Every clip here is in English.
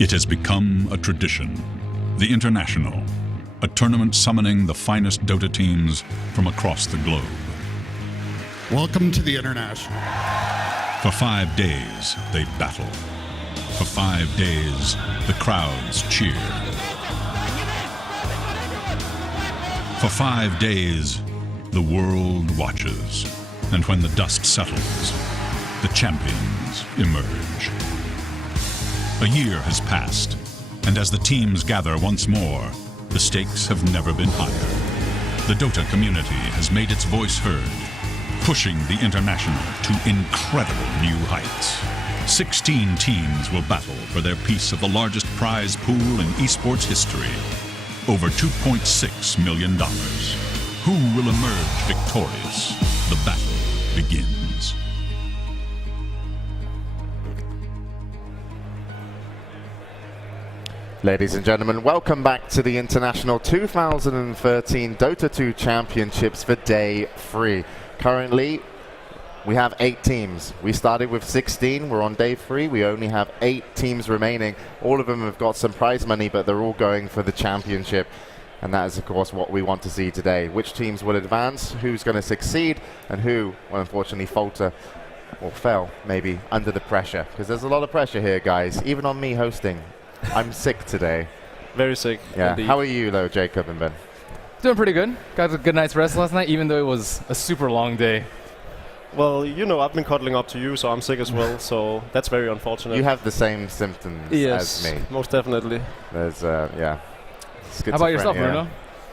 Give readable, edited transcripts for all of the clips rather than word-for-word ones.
It has become a tradition. The International, a tournament summoning the finest Dota teams from across the globe. Welcome to the International. For 5 days, they battle. For 5 days, the crowds cheer. For 5 days, the world watches. And when the dust settles, the champions emerge. A year has passed, and as the teams gather once more, the stakes have never been higher. The Dota community has made its voice heard, pushing the International to incredible new heights. 16 teams will battle for their piece of the largest prize pool in esports history, over $2.6 million. Who will emerge victorious? The battle begins. Ladies and gentlemen, welcome back to the International 2013 Dota 2 Championships for Day 3. Currently, we have 8 teams. We started with 16. We're on Day 3. We only have 8 teams remaining. All of them have got some prize money, but they're all going for the championship. And that is, of course, what we want to see today. Which teams will advance, who's going to succeed, and who will unfortunately falter or fail, maybe, under the pressure. Because there's a lot of pressure here, guys, even on me hosting. I'm sick today. Very sick. Yeah. Indeed. How are you, though, Jacob and Ben? Doing pretty good. Got a good night's rest last night, even though it was a super long day. Well, you know, I've been cuddling up to you, so I'm sick as well. So that's very unfortunate. You have the same symptoms yes, as me. most definitely. There's, yeah. How about yourself, Bruno?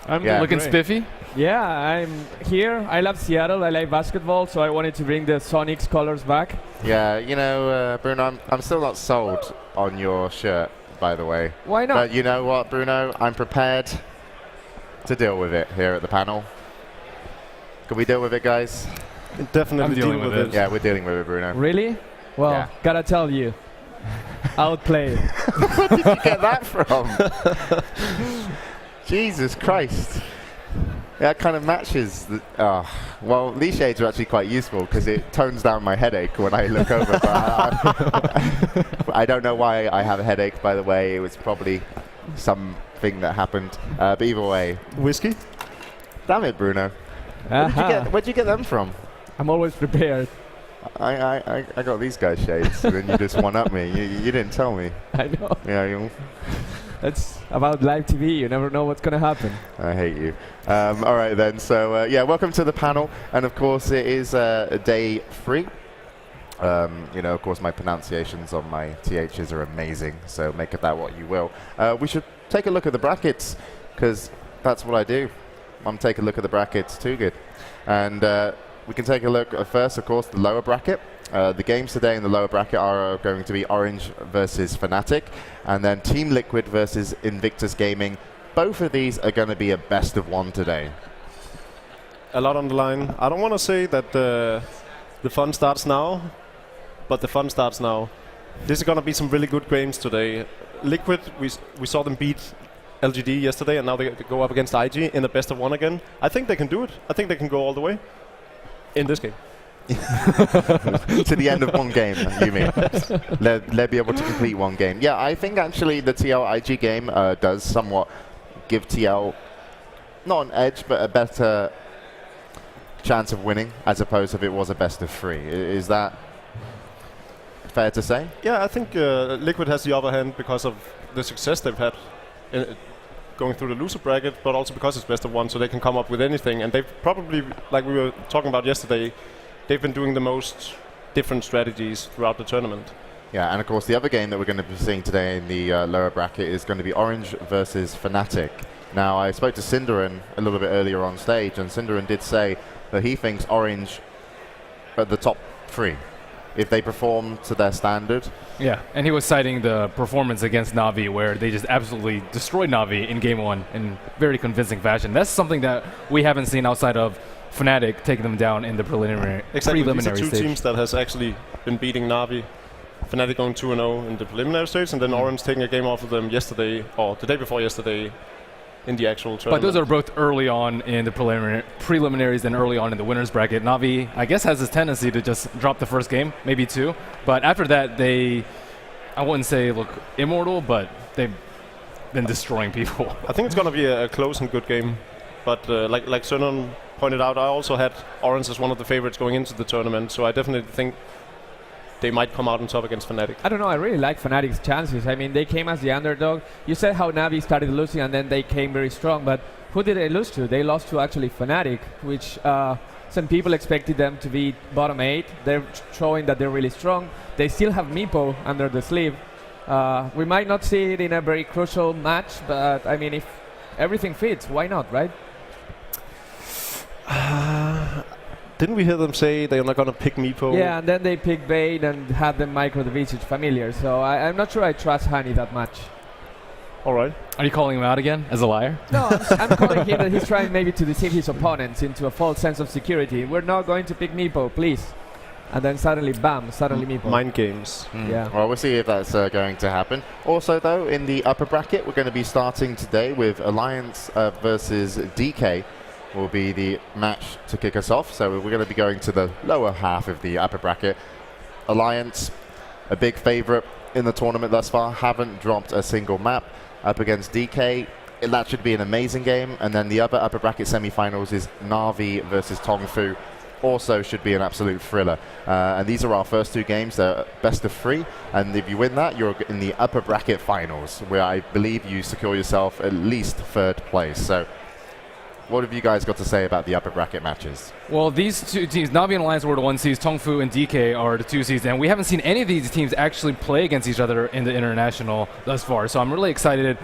I'm looking great. spiffy. Yeah, I'm here. I love Seattle. I like basketball, so I wanted to bring the Sonics colors back. Yeah, you know, Bruno, I'm still not sold on your shirt, by the way. Why not? But you know what, Bruno? I'm prepared to deal with it here at the panel. Can we deal with it, guys? Definitely I'm dealing deal with it. Yeah, we're dealing with it, Bruno. Really? Well, Yeah. gotta tell you, outplayed. Where did you get that from? Jesus Christ. Yeah, that kind of matches. Well, these shades are actually quite useful because it tones down my headache when I look over. But I don't know why I have a headache, by the way. It was probably something that happened. But either way. Whiskey? Damn it, Bruno. Where'd you get them from? I'm always prepared. I got these guys' shades, and then you just one-up me. You didn't tell me. I know. Yeah, It's about live TV. You never know what's gonna happen. I hate you. All right then. So yeah, welcome to the panel, and of course it is Day 3. You know, of course, my pronunciations on my THs are amazing, so make of that what you will. We should take a look at the brackets, because that's what I do. I'm taking a look at the brackets too good. And we can take a look at first, of course, the lower bracket. The games today in the lower bracket are going to be Orange versus Fnatic, and then Team Liquid versus Invictus Gaming. Both of these are going to be a best of 1 today. A lot on the line. I don't want to say that the fun starts now, but the fun starts now. This is going to be some really good games today. Liquid, we saw them beat LGD yesterday, and now they go up against IG in the best of 1 again. I think they can do it. I think they can go all the way in this game. To the end of 1 game, you mean? They'll be able to complete 1 game. Yeah, I think actually the TL-IG game does somewhat give TL not an edge, but a better chance of winning, as opposed to if it was a best of 3. Is that fair to say? Yeah, I think Liquid has the upper hand because of the success they've had in going through the loser bracket, but also because it's best of 1, so they can come up with anything. And they've probably, like we were talking about yesterday, they've been doing the most different strategies throughout the tournament. Yeah, and of course the other game that we're going to be seeing today in the lower bracket is going to be Orange versus Fnatic. Now, I spoke to Synderen a little bit earlier on stage, and Synderen did say that he thinks Orange are the top 3 if they perform to their standard. Yeah, and he was citing the performance against Na'Vi, where they just absolutely destroyed Na'Vi in Game 1 in very convincing fashion. That's something that we haven't seen outside of Fnatic taking them down in the preliminary Exactly, these are two stage. teams that has actually been beating Na'Vi. Fnatic going 2-0 in the preliminary stage, and then Orange taking a game off of them yesterday, or the day before yesterday, in the actual tournament. But those are both early on in the preliminaries and early on in the winners bracket. Na'Vi, I guess, has this tendency to just drop the first game, maybe 2. But after that, they I wouldn't say look immortal, but they've been destroying people. I think it's going to be a close and good game. But like Sønnen pointed out, I also had Orange as one of the favorites going into the tournament, so I definitely think they might come out on top against Fnatic. I don't know. I really like Fnatic's chances. I mean, they came as the underdog. You said how Navi started losing and then they came very strong, but who did they lose to? They lost to actually Fnatic, which some people expected them to be bottom 8. They're showing that they're really strong. They still have Meepo under the sleeve. We might not see it in a very crucial match, but I mean, if everything fits, why not, right? Didn't we hear them say they're not going to pick Meepo? Yeah, and then they picked Bane and had them micro the Visage familiar. So I'm not sure I trust Hani that much. All right. Are you calling him out again as a liar? No, I'm calling him that he's trying maybe to deceive his opponents into a false sense of security. We're not going to pick Meepo, please. And then suddenly, bam, suddenly Meepo. Mind games. Yeah. Well, we'll see if that's going to happen. Also, though, in the upper bracket, we're going to be starting today with Alliance versus DK. Will be the match to kick us off. So we're going to be going to the lower half of the upper bracket. Alliance, a big favorite in the tournament thus far, haven't dropped a single map. Up against DK, that should be an amazing game. And then the other upper bracket semi-finals is Na'Vi versus Tongfu. Also should be an absolute thriller. And these are our first 2 games. They're best of 3. And if you win that, you're in the upper bracket finals, where I believe you secure yourself at least 3rd place. So what have you guys got to say about the upper bracket matches? Well, these 2 teams, Na'Vi and Alliance, were the 1 seeds. Tongfu and DK are the 2 seeds, and we haven't seen any of these teams actually play against each other in the international thus far. So I'm really excited